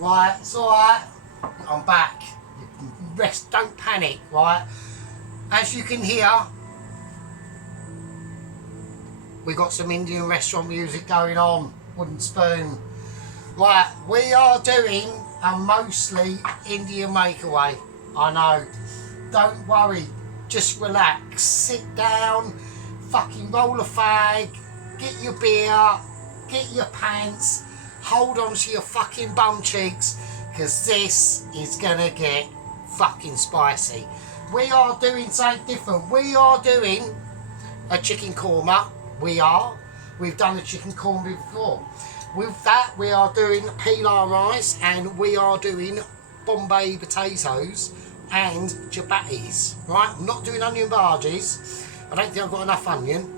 Right, it's alright. I'm back. Rest, don't panic, right? As you can hear, we got some Indian restaurant music going on. Wooden spoon. Right, we are doing a mostly Indian Makeaway. I know. Don't worry. Just relax. Sit down. Fucking roll a fag. Get your beer. Get your pants. Hold on to your fucking bum cheeks. Because this is going to get fucking spicy. We are doing something different. We are doing a chicken korma. We've done the chicken korma before. With that, we are doing pilau rice and we are doing Bombay potatoes and chapatis. Right? I'm not doing onion bhajis. I don't think I've got enough onion.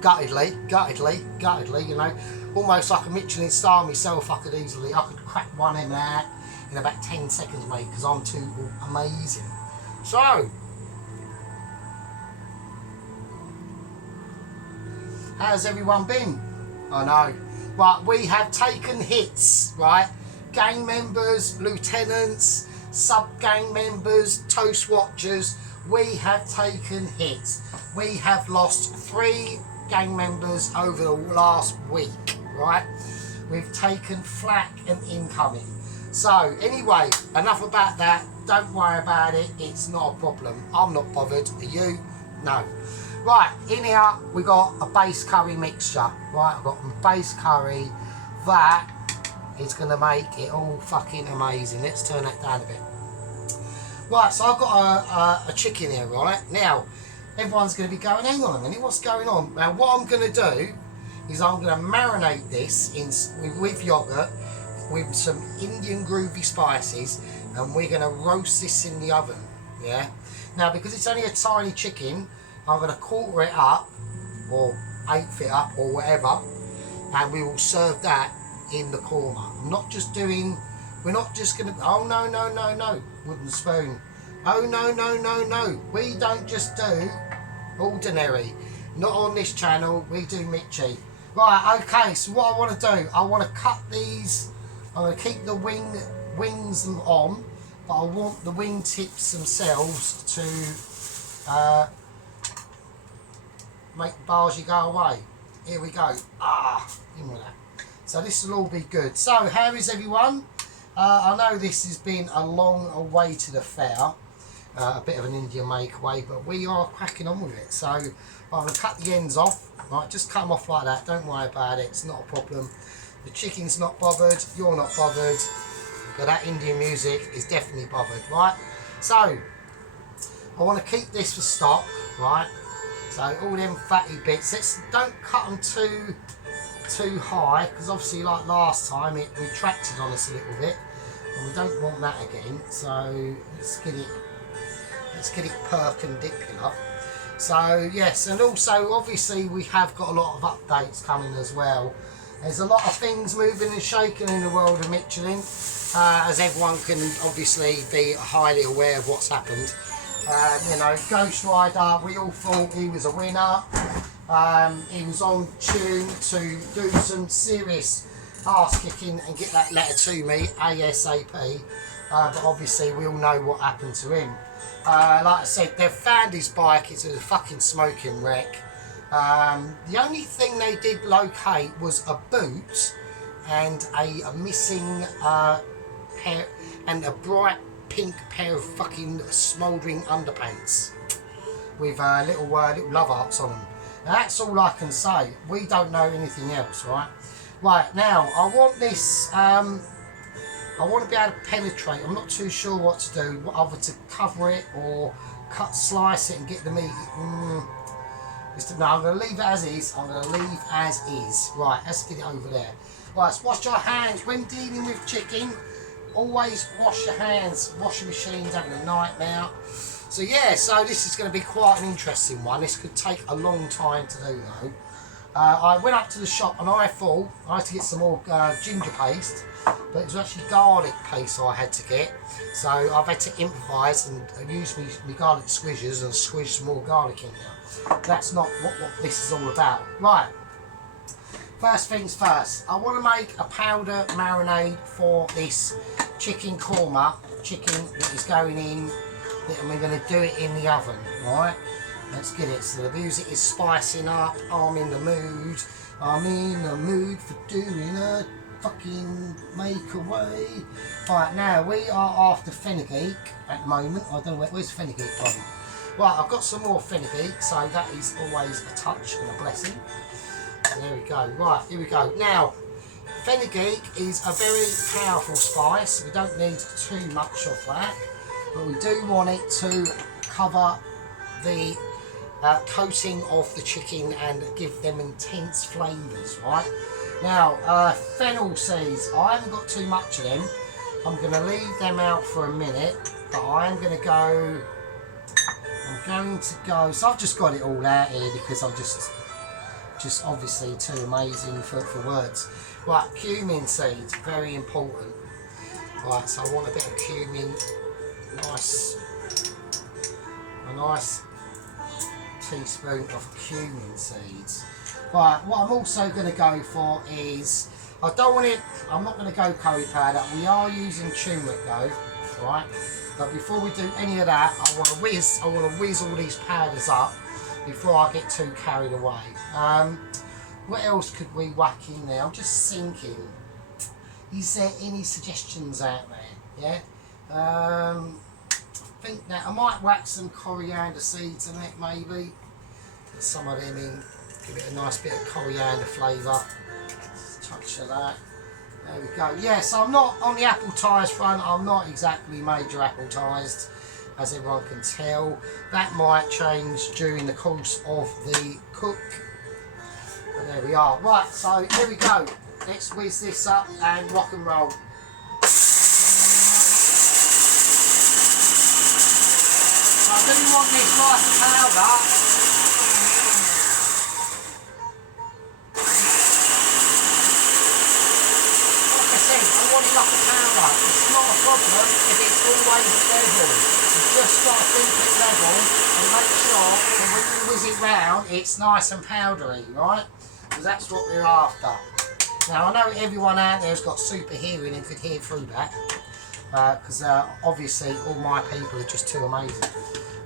Guttedly, you know. Almost like a Michelin star myself, I could crack one in there in about 10 seconds, mate, because I'm too amazing. So, how's everyone been? I know. Right, we have taken hits, right? Gang members, lieutenants, sub-gang members, toast watchers, we have taken hits. We have lost 3 gang members over the last week, right? We've taken flak and incoming. So, anyway, enough about that. Don't worry about it. It's not a problem. I'm not bothered. Are you? No. Right, in here we got a base curry mixture. Right, I've got a base curry. That is going to make it all fucking amazing. Let's turn that down a bit. Right, so I've got a chicken here, right? Now, everyone's going to be going, hang on a minute, what's going on? Now, what I'm going to do is I'm going to marinate this with yogurt, with some Indian groovy spices, and we're going to roast this in the oven, yeah? Now, because it's only a tiny chicken, I'm going to quarter it up, or eighth it up, or whatever, and we will serve that in the korma. We're not just going to, oh no, wooden spoon. Oh no, we don't just do ordinary. Not on this channel, we do Mitchy. Right, okay, so what I want to do, I want to cut these, I'm going to keep the wings on, but I want the wing tips themselves to make the bhaji go away. Here we go. In with that. So this will all be good. So how is everyone? I know this has been a long way to the fair, a bit of an Indian Makeaway, but we are cracking on with it. So I'm going to cut the ends off. Right, just cut them off like that. Don't worry about it. It's not a problem. The chicken's not bothered. You're not bothered. But that Indian music is definitely bothered. Right. So I want to keep this for stock. Right. So all them fatty bits, don't cut them too high, because obviously like last time it retracted on us a little bit, and we don't want that again. So let's get it perpendicular. So yes, and also obviously we have got a lot of updates coming as well. There's a lot of things moving and shaking in the world of Michelin, as everyone can obviously be highly aware of what's happened. You know, Ghost Rider, we all thought he was a winner. He was on tune to do some serious arse kicking and get that letter to me ASAP. But obviously we all know what happened to him. Like I said, they've found his bike. It's a fucking smoking wreck. The only thing they did locate was a boot and a missing pair and a bright pink pair of fucking smouldering underpants with little love hearts on them. Now, that's all I can say. We don't know anything else, right? Right, now I want this, I want to be able to penetrate. I'm not too sure what to do, whether to cover it or slice it and get the meat. No, I'm going to leave it as is. Right, let's get it over there. Right, so wash your hands when dealing with chicken. Always wash your hands. Washing machine's having a nightmare. So yeah, so this is going to be quite an interesting one. This could take a long time to do though. I went up to the shop and I thought I had to get some more ginger paste, but it was actually garlic paste I had to get. So I've had to improvise and use my garlic squishers and squish some more garlic in there. That's not what this is all about. Right, first things first, I want to make a powder marinade for this chicken korma, chicken that is going in, and we're going to do it in the oven, right? Let's get it. So the music is spicing up. I'm in the mood. I'm in the mood for doing a fucking Makeaway. Right, now we are after fenugreek at the moment. I don't know where's fenugreek from. Right, I've got some more fenugreek, so that is always a touch and a blessing. So there we go. Right, here we go. Now, fenugreek is a very powerful spice. We don't need too much of that, but we do want it to cover the coating of the chicken and give them intense flavours, right? Now, fennel seeds, I haven't got too much of them. I'm going to leave them out for a minute, but I am going to go, so I've just got it all out here because I'm just obviously too amazing for words. Right, cumin seeds, very important. Right, so I want a bit of cumin, a nice teaspoon of cumin seeds. Right, what I'm also going to go for is, I'm not going to go curry powder. We are using turmeric though, right? But before we do any of that, I want to whiz all these powders up before I get too carried away. What else could we whack in there? I'm just thinking, is there any suggestions out there? Yeah. I think that I might whack some coriander seeds in it, maybe. Put some of them in, give it a nice bit of coriander flavour. Touch of that. There we go. Yeah, so I'm not on the appletised front. I'm not exactly major appletised, as everyone can tell. That might change during the course of the cook. And there we are. Right, so here we go. Let's whiz this up and rock and roll. I do want this nice powder. Like I said, I want it like a powder. It's not a problem if it's always at level. You've just got to keep it level and make sure that when you whiz it round, it's nice and powdery, right? Because that's what we're after. Now I know everyone out there has got super hearing and could hear through that. Because obviously all my people are just too amazing.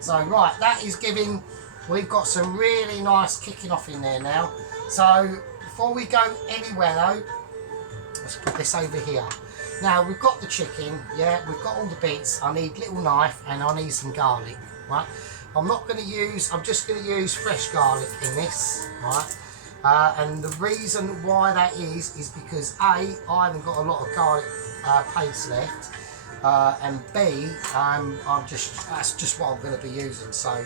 So right, that is giving, we've got some really nice kicking off in there now. So before we go anywhere though, let's put this over here. Now we've got the chicken, yeah, we've got all the bits. I need a little knife and I need some garlic, right? I'm just going to use fresh garlic in this, right? And the reason why that is because A, I haven't got a lot of garlic paste left. And B, that's just what I'm going to be using. So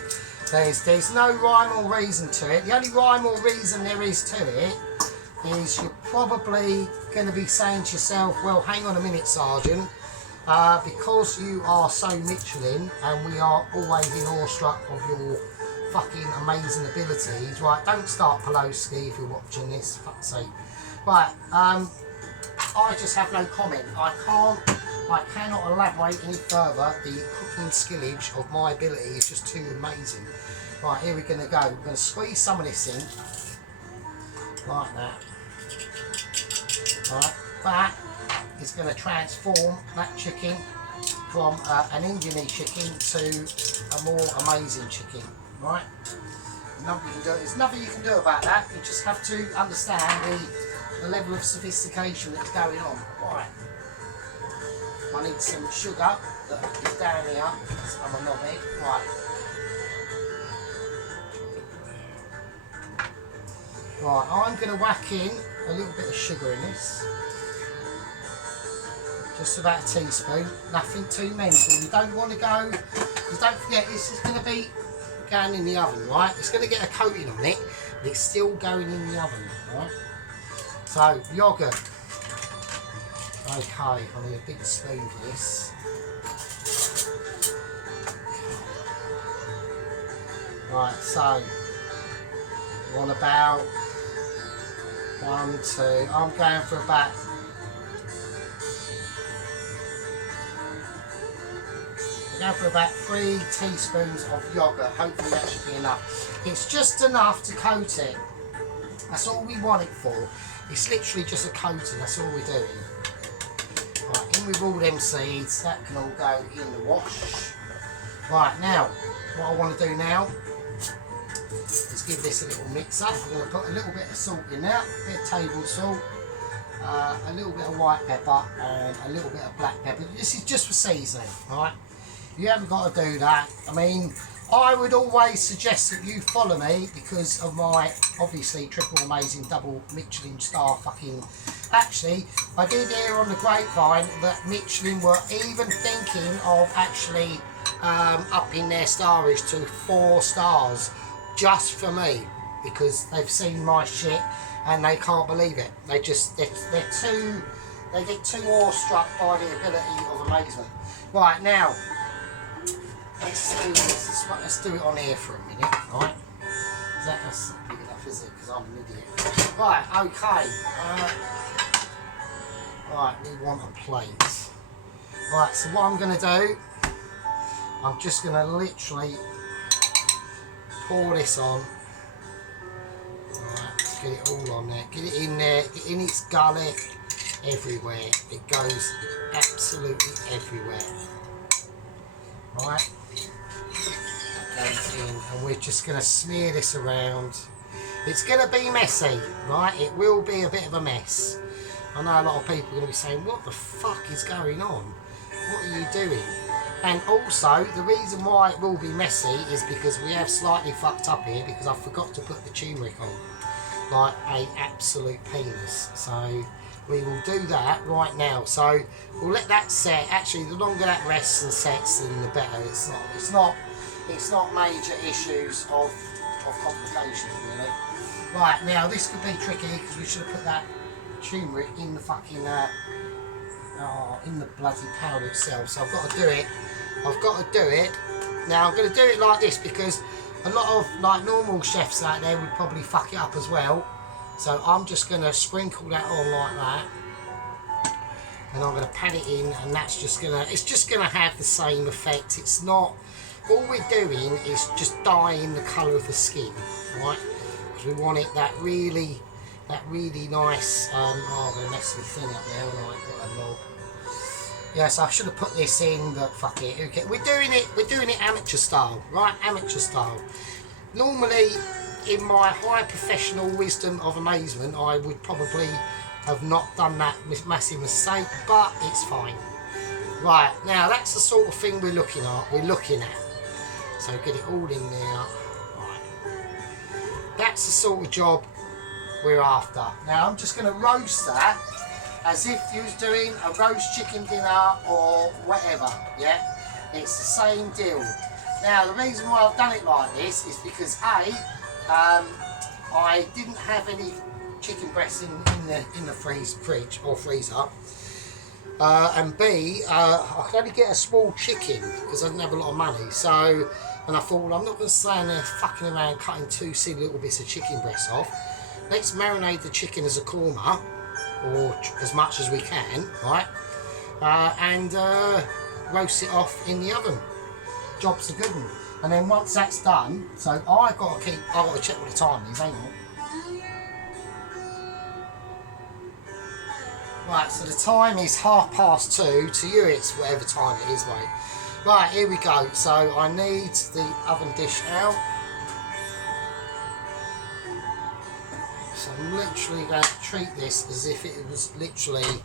there's no rhyme or reason to it. The only rhyme or reason there is to it is you're probably going to be saying to yourself, well, hang on a minute, Sergeant, because you are so Michelin and we are always in awestruck of your fucking amazing abilities, right? Don't start Pelosi if you're watching this, fuck's sake. Right, I just have no comment. I cannot elaborate any further. The cooking skillage of my ability is just too amazing. Right, here we're going to go. We're going to squeeze some of this in. Like that. Right, that is going to transform that chicken from an Indian chicken to a more amazing chicken. Right? There's nothing you can do about that. You just have to understand the level of sophistication that's going on. Right. I need some sugar that is down here because I'm a knobhead. Right. Right, I'm going to whack in a little bit of sugar in this. Just about a teaspoon. Nothing too mental. You don't want to go, because don't forget this is going to be going in the oven, right? It's going to get a coating on it, but it's still going in the oven, right? So, yoghurt. Okay, I need a big spoon for this. Right, so we want about 1, 2. I'm going for about for about 3 teaspoons of yoghurt. Hopefully that should be enough. It's just enough to coat it. That's all we want it for. It's literally just a coating, that's all we're doing. Right, in with all them seeds, that can all go in the wash. Right, now, what I want to do now is give this a little mix up. I'm going to put a little bit of salt in there, a bit of table salt, a little bit of white pepper and a little bit of black pepper. This is just for seasoning, right? You haven't got to do that. I mean, I would always suggest that you follow me because of my, obviously, triple amazing double Michelin star fucking... Actually, I did hear on the grapevine that Michelin were even thinking of actually upping their starage to 4 stars just for me, because they've seen my shit and they can't believe it. They get too awestruck by the ability of amazement. Right, now let's do this. Let's do it on here for a minute, right? That's not big enough, is it? Because I'm an idiot. Right, okay. Right, we want a plate. Right, so what I'm going to do, I'm just going to literally pour this on. Right, let's get it all on there. Get it in there, get in its gullet, everywhere. It goes absolutely everywhere. Right, that goes in, and we're just going to smear this around. It's going to be messy, right? It will be a bit of a mess. I know a lot of people are going to be saying, what the fuck is going on? What are you doing? And also, the reason why it will be messy is because we have slightly fucked up here because I forgot to put the turmeric on. Like an absolute penis. So, we will do that right now. So, we'll let that set. Actually, the longer that rests and sets, then the better. It's not major issues of complications, really. Right, now this could be tricky because we should have put that turmeric in the fucking in the bloody powder itself. So I've got to do it. Now I'm going to do it like this because a lot of like normal chefs out there would probably fuck it up as well. So I'm just going to sprinkle that on like that, and I'm going to pat it in, and that's just it's just going to have the same effect. It's not, all we're doing is just dyeing the colour of the skin, right? Because we want it that really nice. Oh, I'm going to mess my thing up there, right? What a knob. Yes, I should have put this in, but fuck it. Okay, we're doing it amateur style, right? Amateur style. Normally, in my high professional wisdom of amazement, I would probably have not done that massive mistake, but it's fine. Right, now that's the sort of thing we're looking at. So get it all in there. Right. That's the sort of job we're after. Now I'm just going to roast that as if you was doing a roast chicken dinner or whatever, yeah? It's the same deal. Now the reason why I've done it like this is because I didn't have any chicken breasts in the fridge or freezer, and B, I could only get a small chicken because I didn't have a lot of money. So, and I thought, well, I'm not going to stand there fucking around cutting 2 silly little bits of chicken breasts off. Let's marinate the chicken as a korma, or as much as we can, right? And roast it off in the oven. Job's a good one. And then once that's done, so I've got to check what the time is, ain't I? Right, so the time is 2:30. To you, it's whatever time it is, mate. Right, here we go. So I need the oven dish out. So I'm literally going to treat this as if it was literally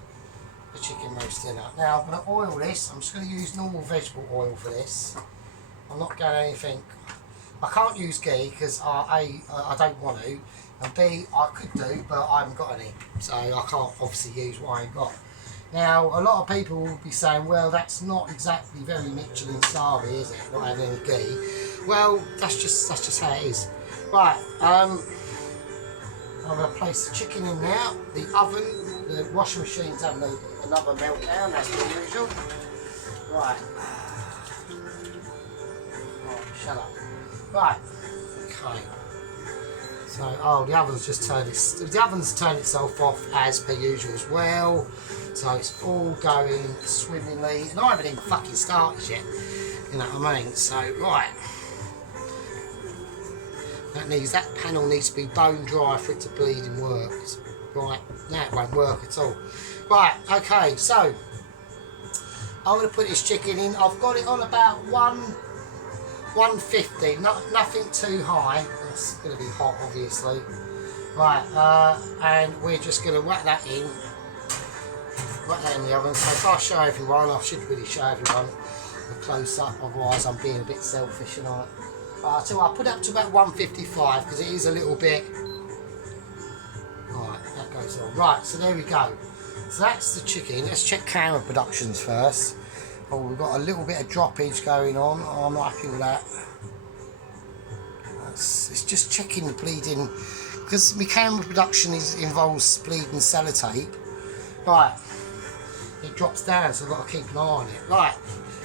a chicken roast dinner. Now I'm going to oil this. I'm just going to use normal vegetable oil for this. I'm not going anything. I can't use ghee because I don't want to, and B, I could do, but I haven't got any, so I can't obviously use what I ain't got. Now a lot of people will be saying, well, that's not exactly very Michelin starry, is it? Not having any ghee. Well, that's just how it is. Right. I'm going to place the chicken in now. The oven, the washing machine's having another meltdown, that's the usual. Right. Shut up. Right. Okay. So, oh, the oven's turned itself off as per usual as well. So it's all going swimmingly, and I haven't even fucking started yet. You know what I mean? So, right. That panel needs to be bone dry for it to bleed and work. Right, now it won't work at all. Right, okay, so I'm going to put this chicken in. I've got it on about 150, nothing too high. It's going to be hot, obviously. Right, and we're just going to whack that in. Whack that in the oven. So if I show everyone, I should really show everyone the close up, otherwise I'm being a bit selfish, and so I'll put it up to about 155 because it is a little bit. Right, that goes on. Right, so there we go. So that's the chicken. Let's check camera productions first. Oh, we've got a little bit of droppage going on. Oh, I'm not happy with that. It's just checking the bleeding, because my camera production involves bleeding sellotape. Right, it drops down, so I've got to keep an eye on it. Right,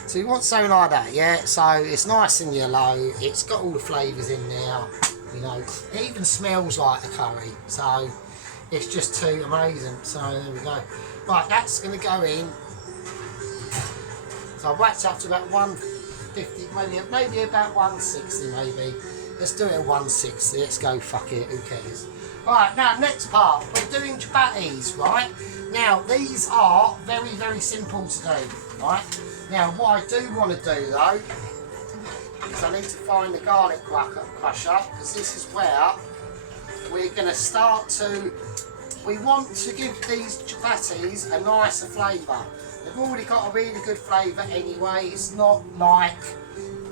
so you want something like that, yeah? So it's nice and yellow. It's got all the flavours in there. You know, it even smells like the curry. So it's just too amazing. So there we go. Right, that's going to go in. So I've whacked up to about 150, maybe about 160 maybe. Let's do it at 160. Let's go, fuck it, who cares. Right, now next part, we're doing chapatis, right? Now these are very, very simple to do, right? Now what I do want to do though, is I need to find the garlic crusher, because this is where we're going to start to, we want to give these chapatis a nicer flavour. They've already got a really good flavour anyway. It's not like,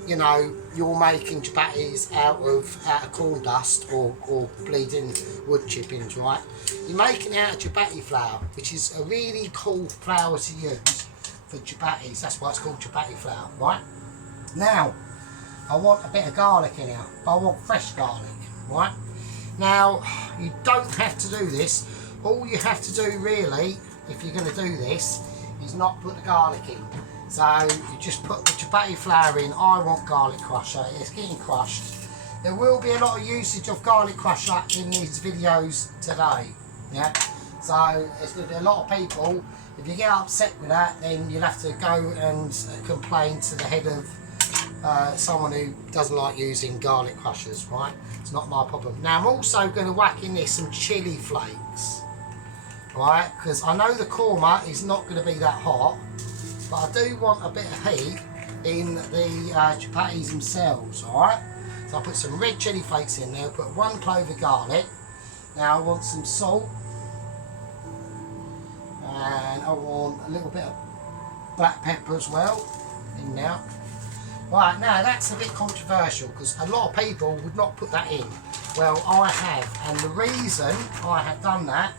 you know, you're making chapatis out of corn dust or bleeding wood chippings, right? You're making it out of chapati flour, which is a really cool flour to use for chapatis. That's why it's called chapati flour, right? Now, I want a bit of garlic in here, but I want fresh garlic, right? Now, you don't have to do this. All you have to do really, if you're going to do this, is not put the garlic in. So you just put the chapati flour in. I want garlic crusher. It's getting crushed. There will be a lot of usage of garlic crusher in these videos today. Yeah. So there's going to be a lot of people. If you get upset with that, then you'll have to go and complain to the head of someone who doesn't like using garlic crushers. Right. It's not my problem. Now I'm also going to whack in there some chili flakes. Right, because I know the korma is not going to be that hot, but I do want a bit of heat in the chapatis themselves, alright? So I'll put some red chili flakes in there, put 1 clove of garlic. Now I want some salt, and I want a little bit of black pepper as well in there. Right, now that's a bit controversial because a lot of people would not put that in. Well, I have, and the reason I have done that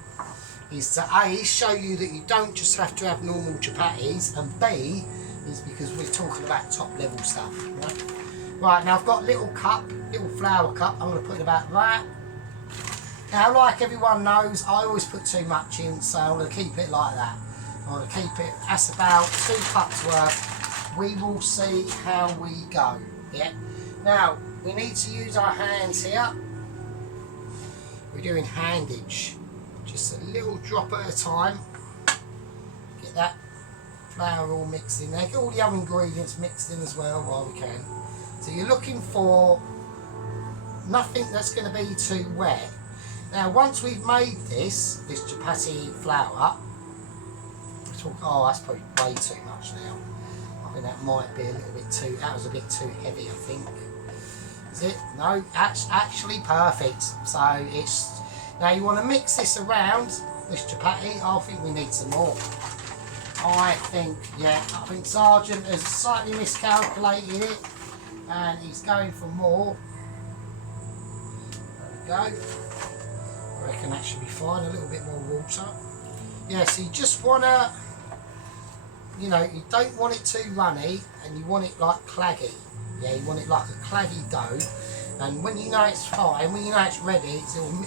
is to A, show you that you don't just have to have normal chapatis, and B, is because we're talking about top level stuff. Right, right, now I've got a little flour cup, I'm going to put about that. Now like everyone knows, I always put too much in, so I'm going to keep it like that. I'm going to keep it, that's about 2 cups worth. We will see how we go. Yeah. Now, we need to use our hands here. We're doing handage. Just a little drop at a time. Get that flour all mixed in there. Get all the other ingredients mixed in as well while we can. So you're looking for nothing that's going to be too wet. Now once we've made this chapati flour, oh, that's probably way too much now. I think that might be a little bit too, that was a bit too heavy I think. Is it? No, that's actually perfect. So it's, now you want to mix this around, this chapati. I think we need some more. I think Sergeant has slightly miscalculated it and he's going for more. There we go. I reckon that should be fine, a little bit more water. Yeah, so you just want to, you know, you don't want it too runny and you want it like claggy. Yeah, you want it like a claggy dough. And when you know it's fine, when you know it's ready,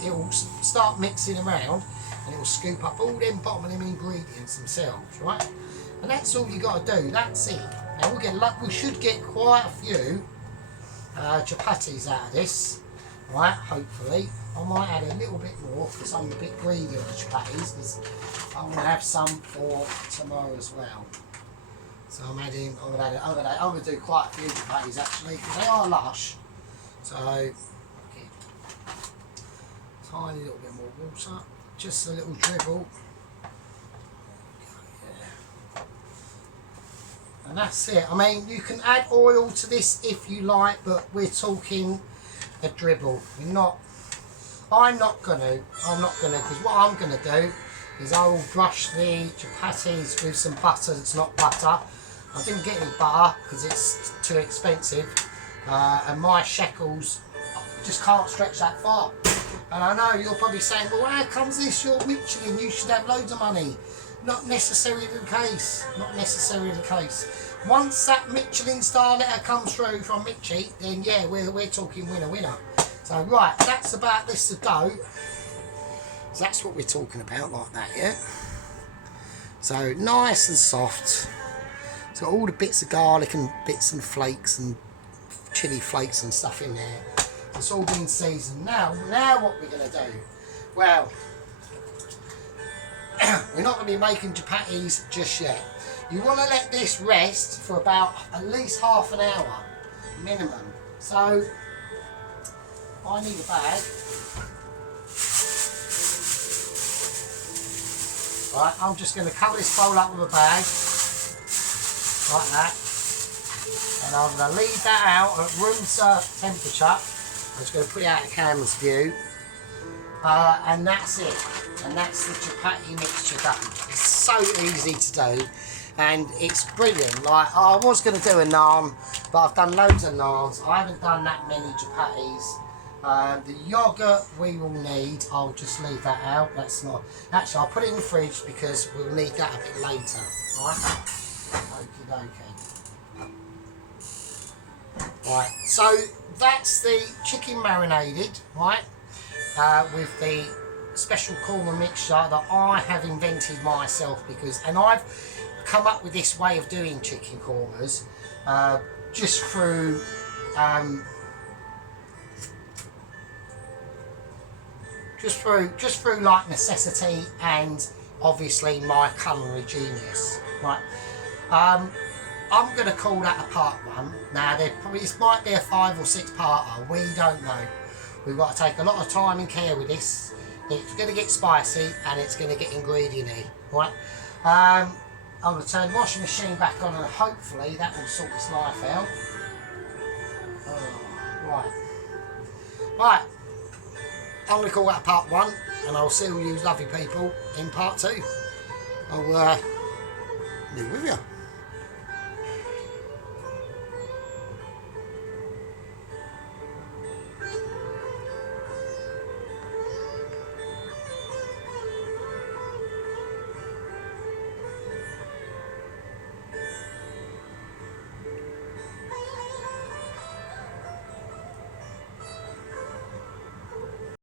it will start mixing around and it will scoop up all them bottom of them ingredients themselves, right? And that's all you got to do, that's it. Now we'll get luck, we should get quite a few chapatis out of this, right, hopefully. I might add a little bit more because I'm a bit greedy on the chapatis because I want to have some for tomorrow as well. So I'm going to do quite a few chapatis actually because they are lush. So, okay. Tiny little bit more water. just a little dribble. And that's it. I mean, you can add oil to this if you like, but we're talking a dribble. I'm not gonna, because what I'm gonna do is I will brush the chapatis with some butter that's not butter. I didn't get any butter because it's too expensive, and my shekels just can't stretch that far. And I know you're probably saying, well, how comes this? You're Michelin, you should have loads of money. Not necessarily the case. Not necessarily the case. Once that Michelin star letter comes through from Mitchie, then yeah, we're talking winner. So right, that's about this to dough. So that's what we're talking about, like that, yeah. So nice and soft. It's got all the bits of garlic and bits and flakes and chili flakes and stuff in there. It's all been seasoned. Now what we're going to do? Well, we're not going to be making chapatis just yet. You want to let this rest for about at least half an hour minimum. So I need a bag. Right, I'm just going to cover this bowl up with a bag like that, and I'm going to leave that out at room temperature. I'm just going to put it out of camera's view, and that's it. And that's the chapati mixture done. It's so easy to do, and it's brilliant. Like, I was going to do a naan, but I've done loads of naans. I haven't done that many chapatis. The yoghurt we will need, I'll just leave that out. That's not, actually I'll put it in the fridge because we'll need that a bit later. Right? Okie dokie. Right, so that's the chicken marinated, right? With the special korma mixture that I have invented myself, because, and I've come up with this way of doing chicken kormas just through just through like necessity and obviously my culinary genius, right? I'm going to call that a part one. Now this might be a 5 or 6 parter, we don't know. We've got to take a lot of time and care with this. It's going to get spicy and it's going to get ingredient-y, right? I'm going to turn the washing machine back on and hopefully that will sort this life out. Right. I'm going to call that part 1, and I'll see all you lovely people in part 2. I'll be with you.